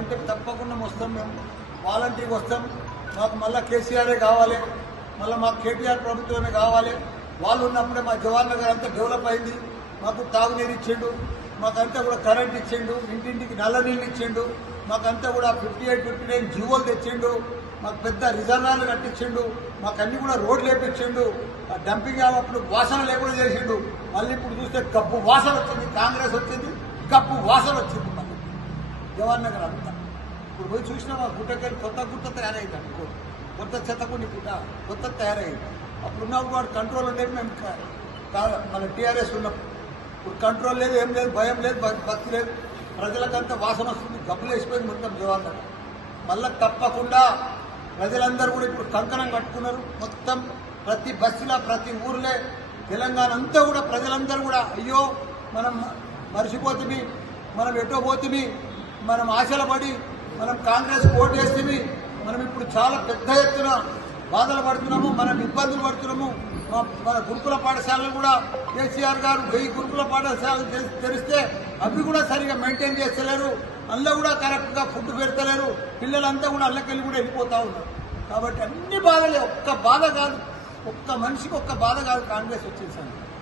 అంటే తప్పకుండా వస్తాం, మేము వాలంటీర్కి వస్తాం. మాకు మళ్ళీ కేసీఆరే కావాలి, మళ్ళీ మాకు కేటీఆర్ ప్రభుత్వమే కావాలి. వాళ్ళు ఉన్నప్పుడే మా జవహర్ నగర్ అంతా డెవలప్ అయింది. మాకు తాగునీరు ఇచ్చిండు, మాకంతా కూడా కరెంట్ ఇచ్చిండు, ఇంటింటికి నల్ల నీళ్ళు ఇచ్చిండు, మాకంతా కూడా 58, 59 జీవోలు తెచ్చిండు, మాకు పెద్ద రిజర్వాయర్లు కట్టించిండు, మాకు అన్ని కూడా రోడ్లు వేపించిండు. డంపింగ్ అప్పుడు వాసన లేకుండా చేసిండు. మళ్ళీ ఇప్పుడు చూస్తే గబ్బు వాసన వచ్చింది. కాంగ్రెస్ వచ్చింది, గబ్బు వాసన వచ్చింది. మళ్ళీ జవహర్ నగర్ అంతా ఇప్పుడు పోయి చూసినా మా గుట్టకెళ్ళి కొత్త తయారైందండి. కొత్త చెత్తకుండి గుట్ట కొత్త తయారైంది. అప్పుడు ఉన్నప్పుడు వాడు కంట్రోల్ ఉండేది. మేము మన టీఆర్ఎస్ ఉన్నప్పుడు ఇప్పుడు కంట్రోల్ లేదు, ఏం లేదు, భయం లేదు, భక్తి లేదు. ప్రజలకంతా వాసన వస్తుంది, గబ్బులు వేసిపోయింది మొత్తం జవహర్ నగర్. మళ్ళీ తప్పకుండా ప్రజలందరూ కూడా ఇప్పుడు కంకణం కట్టుకున్నారు. మొత్తం ప్రతి బస్సులో ప్రతి ఊర్లే తెలంగాణ అంతా కూడా ప్రజలందరూ కూడా అయ్యో మనం మర్చిపోతుంది, మనం ఎటో పోతుంది, మనం ఆశల పడి మనం కాంగ్రెస్ ఓటు వేస్తుంది, మనం ఇప్పుడు చాలా పెద్ద ఎత్తున బాధలు పడుతున్నాము, మనం ఇబ్బందులు పడుతున్నాము. మన గురుకుల పాఠశాలలు కూడా కేసీఆర్ గారు 1000 గురుకుల పాఠశాలలు తెరిస్తే అవి కూడా సరిగా మెయింటైన్ చేస్తలేరు, అందులో కూడా కరెక్ట్గా ఫుడ్ పెడతలేరు. పిల్లలంతా కూడా అల్లకెళ్ళి కూడా వెళ్ళిపోతూ ఉన్నారు. కాబట్టి అన్ని బాధలే, ఒక్క బాధ కాదు, ఒక్క మనిషికి ఒక్క బాధ కాదు కాంగ్రెస్ వచ్చేసరికి.